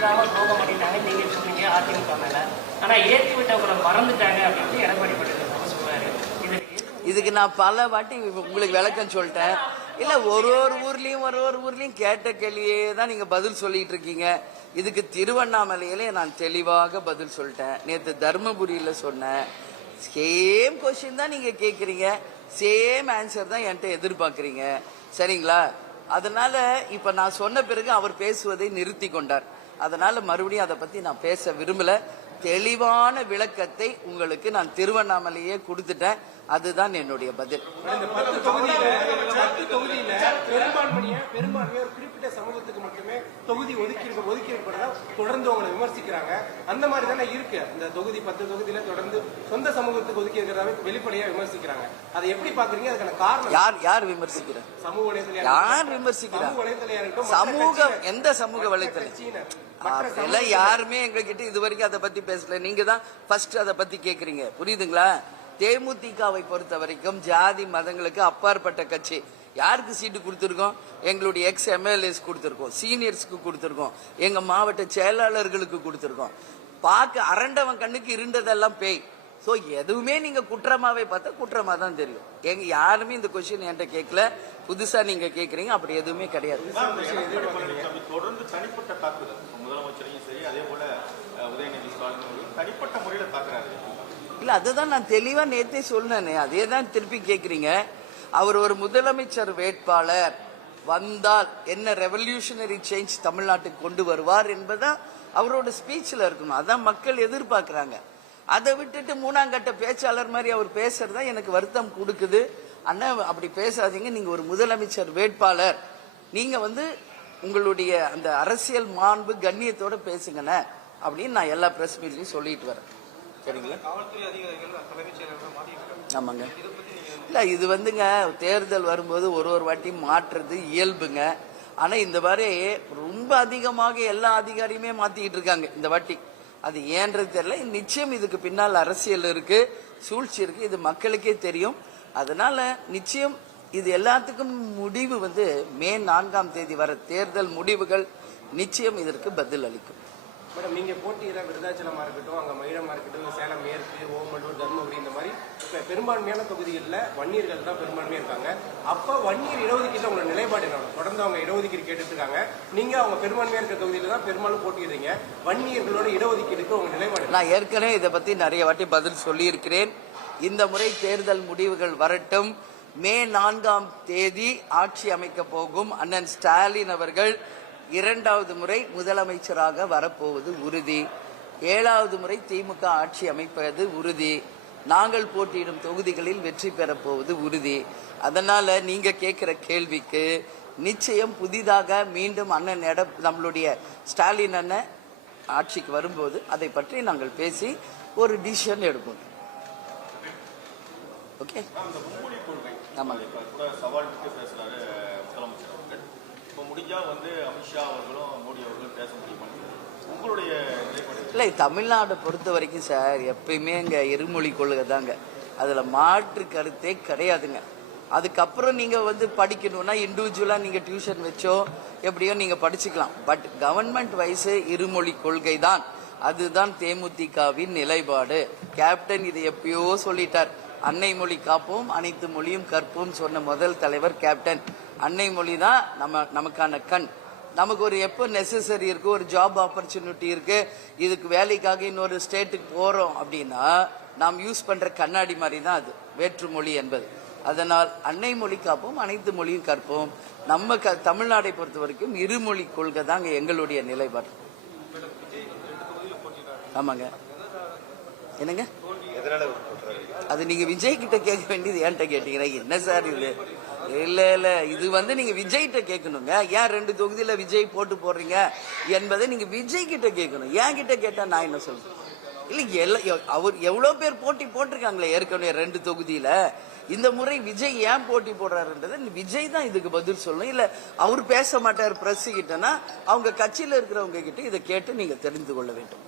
இல்லாம துரோகம் பண்ணிட்டாங்க நீங்க சொன்னீங்க அதிமுக மேல. ஆனா ஏற்றி விட்டவங்களை மறந்துட்டாங்க அப்படின்னு எடப்பாடி பழனிசாமி சொல்றாரு. இதுக்கு நான் பல வாட்டி உங்களுக்கு விளக்கம் சொல்லிட்டேன். இல்ல ஒரு ஊர்லயும் கேட்ட கேள்வியே தான் நீங்க பதில் சொல்லிட்டு இருக்கீங்க. இதுக்கு திருவண்ணாமலையிலே நான் தெளிவாக பதில் சொல்லிட்டேன். நேற்று தர்மபுரியில சொன்னேன். சேம் கொஸ்டின் தான் நீங்க கேக்குறீங்க, சேம் ஆன்சர் தான் என்கிட்ட எதிர்பார்க்கறீங்க. சரிங்களா? அதனால இப்ப நான் சொன்ன பிறகு அவர் பேசுவதை நிறுத்தி கொண்டார். அதனால மறுபடியும் அதை பத்தி நான் பேச விரும்பல. தெளிவான விளக்கத்தை உங்களுக்கு நான் திருவண்ணாமலையே கொடுத்துட்டேன். அதுதான் என்னுடைய பதில். பெரும்பான்மையை ஒரு குறிப்பிட்ட சமூகத்துக்கு மட்டுமே தொகுதி ஒதுக்கீடு தொடர்ந்து அவங்களை விமர்சிக்கிறாங்க. அந்த மாதிரி தானே இருக்கு. இந்த தொகுதி 10 தொகுதியில தொடர்ந்து சொந்த சமூகத்துக்கு ஒதுக்கி இருக்கிறதாவே வெளிப்படையா விமர்சிக்கிறாங்க. அதை எப்படி பாக்குறீங்க? அதுக்கான காரணம் யார் விமர்சிக்கிறார்? சமூக வலைதளம் யார் விமர்சிக்கிறார்? சமூகம் எந்த சமூக வலைதளம்? அதெல்லாம் யாருமே எங்ககிட்ட இது வரைக்கும் அதை பத்தி பேசல. நீங்க தான் ஃபர்ஸ்ட் அதை பத்தி கேக்குறீங்க. புரியுதுங்களா? தேமுதிகவை பொறுத்த வரைக்கும் ஜாதி மதங்களுக்கு அப்பாற்பட்ட கட்சி. யாருக்கு சீட்டு கொடுத்துருக்கோம்? எங்களுடைய எக்ஸ் எம்எல்ஏஸ் கொடுத்துருக்கோம், சீனியர்ஸ்க்கு கொடுத்துருக்கோம், எங்க மாவட்ட செயலாளர்களுக்கு கொடுத்துருக்கோம். பார்க்க அரண்டவன் கண்ணுக்கு இருண்டதெல்லாம் பேய். ஸோ எதுவுமே நீங்க குற்றமாவே பார்த்தா குற்றமா தான் தெரியும். எங்க யாருமே இந்த கொஸ்டின் என்கிட்ட கேட்கல, புதுசா நீங்க கேட்கறீங்க. அப்படி எதுவுமே கிடையாது. தொடர்ந்து தனிப்பட்ட தாக்குதல் முதலமைச்சரையும் சரி, அதே போல உதயநிதி ஸ்டாலின் தனிப்பட்ட முறையில தாக்குறாரு. இல்ல அதுதான் நான் தெளிவா நேத்தே சொன்னேனே, அதே தான் திருப்பி கேக்குறீங்க. அவர் ஒரு முதலமைச்சர் வேட்பாளர் வந்தால் என்ன ரெவல்யூஷனரி சேஞ்ச் தமிழ்நாட்டுக்கு கொண்டு வருவார் என்பதா அவரோட ஸ்பீச்ல இருக்கணும். அதான் மக்கள் எதிர்பார்க்கிறாங்க. அதை விட்டுட்டு மூணாங்கட்ட பேச்சாளர் மாதிரி அவர் பேசுறதா எனக்கு வருத்தம் கொடுக்குது. அண்ணா அப்படி பேசாதீங்க. நீங்க ஒரு முதலமைச்சர் வேட்பாளர், நீங்க உங்களுடைய அந்த அரசியல் மாண்பு கண்ணியத்தோட பேசுங்கண்ணே அப்படின்னு நான் எல்லா பிரஸ் மீட்லயும் சொல்லிட்டு வரேன். சரிங்களா? ஆமாங்க. இல்ல இது தேர்தல் வரும்போது ஒரு வாட்டி மாற்றுறது இயல்புங்க. ஆனா இந்த மாதிரி ரொம்ப அதிகமாக எல்லா அதிகாரியுமே மாத்திக்கிட்டு இருக்காங்க இந்த வாட்டி. அது ஏன்றது தெரியல. நிச்சயம் இதுக்கு பின்னால் அரசியல் இருக்கு, சூழ்ச்சி இருக்கு. இது மக்களுக்கே தெரியும். அதனால நிச்சயம் இது எல்லாத்துக்கும் முடிவு மே 4ஆம் தேதி வர தேர்தல் முடிவுகள் நிச்சயம் இதற்கு பதில் அளிக்கும். மேடம், நீங்க போட்டியிட விருதாச்சலமா இருக்கட்டும், அங்க மயிலமா இருக்கட்டும், சேலம் மேற்கு, ஓமலூர், தர்மபுரி இந்த மாதிரி பெரும்பான்மையான தொகுதிகளில் வன்னியர்கள் தான் பெரும்பான்மையா இருக்காங்க. அப்ப வன்னியர் இடஒதுக்கீடு உங்களோட நிலைப்பாடு என்ன? தொடர்ந்து அவங்க இடஒதுக்கீடு கேட்டுட்டு இருக்காங்க. நீங்க அவங்க பெரும்பான்மையா இருக்கிற தொகுதியில தான் பெரும்பாலும் போட்டிடுறீங்க. வன்னியர்களோட இடஒதுக்கீடுக்கு உங்க நிலைப்பாடு? நான் ஏற்கனவே இதை பத்தி நிறைய வாட்டி பதில் சொல்லி இருக்கிறேன். இந்த முறை தேர்தல் முடிவுகள் வரட்டும். மே 4ஆம் தேதி ஆட்சி அமைக்க போகும் அண்ணன் ஸ்டாலின் அவர்கள் 2வது முறை முதலமைச்சராக வரப்போவது உறுதி. 7வது முறை திமுக ஆட்சி அமைப்பது உறுதி. நாங்கள் போட்டியிடும் தொகுதிகளில் வெற்றி பெறப் போவது உறுதி. அதனால நீங்க கேட்கிற கேள்விக்கு நிச்சயம் புதிதாக மீண்டும் அண்ணன் நம்மளுடைய ஸ்டாலின் அண்ணன் ஆட்சிக்கு வரும்போது அதை பற்றி நாங்கள் பேசி ஒரு டிசிஷன் எடுப்போம். ஓகே? ஆமாங்க. முடிஞ்சா அமித்ஷா அவர்களும் மோடி அவர்களும் பேச முடியுமா? உங்களுடைய இல்லை, தமிழ்நாடு பொறுத்த வரைக்கும் சார் எப்பயுமே இங்க இருமொழி கொள்கை தாங்க. அதுல மாற்று கருத்தே கிடையாதுங்க. அதுக்கப்புறம் நீங்க படிக்கணும்னா இண்டிவிஜுவலா நீங்க டியூஷன் வச்சோ எப்படியோ நீங்க படிச்சுக்கலாம். பட் கவர்மெண்ட் வைஸ் இருமொழி கொள்கை தான். அதுதான் தேமுதிகவின் நிலைப்பாடு. கேப்டன் இதை எப்பயோ சொல்லிட்டார். அன்னை மொழி காப்போம், அனைத்து மொழியும் கற்போம் சொன்ன முதல் தலைவர் கேப்டன். அன்னை மொழி தான் நமக்கான கண். நமக்கு ஒரு எப்போ நெசசரி இருக்கு, ஒரு ஜாப் ஆப்பர்ச்சுனிட்டி இருக்கு, இதுக்கு வேலைக்காக இன்னொரு ஸ்டேட்டுக்கு போறோம் அப்படின்னா நாம் யூஸ் பண்ற கண்ணாடி மாதிரி தான் அது வேற்று மொழி என்பது. அதனால் அன்னை மொழி காப்போம், அனைத்து மொழியும் கற்போம். நம்ம தமிழ்நாட்டை பொறுத்த வரைக்கும் இருமொழி கொள்கை தாங்க எங்களுடைய நிலைப்பாடு. ஆமாங்க. என்னங்க? அது நீங்க விஜய் கிட்ட கேட்க வேண்டியது என்கிட்ட கேட்டீங்க. என்ன சார் இது? இல்ல இது நீங்க விஜய் கிட்ட கேட்கணுங்க. ஏன் 2 தொகுதியில விஜய் போடுறீங்க என்பதை நீங்க விஜய் கிட்ட கேட்கணும். என் கிட்ட கேட்டா நான் என்ன சொல்றேன்? இல்ல அவர் எவ்வளவு பேர் போட்டி போட்டிருக்காங்களே ஏற்கனவே 2 தொகுதியில. இந்த முறை விஜய் ஏன் போட்டி போடுறாருன்றது விஜய் தான் இதுக்கு பதில் சொல்லணும். இல்ல அவர் பேச மாட்டார் பிரஸ் கிட்டனா அவங்க கட்சியில இருக்கிறவங்க கிட்ட இதை கேட்டு நீங்க தெரிந்து கொள்ள வேண்டும்.